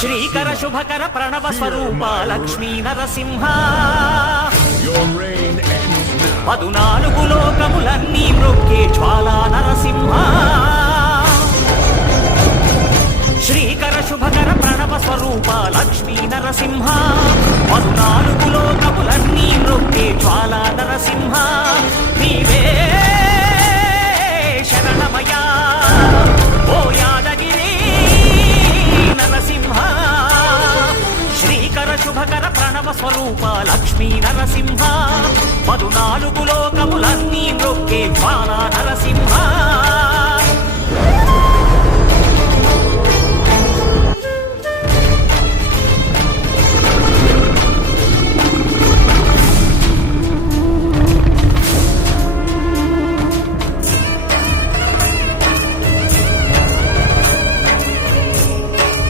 శ్రీకర శుభకర ప్రణవ స్వరూప లక్ష్మీ నరసింహ 14 లోకములన్నీ మ్రొక్కే జ్వాలా నరసింహ శ్రీకర శుభకర ప్రణవ స్వరూప లక్ష్మీ నరసింహ 14 లోకములన్నీ మ్రొక్కే జ్వాలా నరసింహ నీవే శరణమయ్యా ఓయా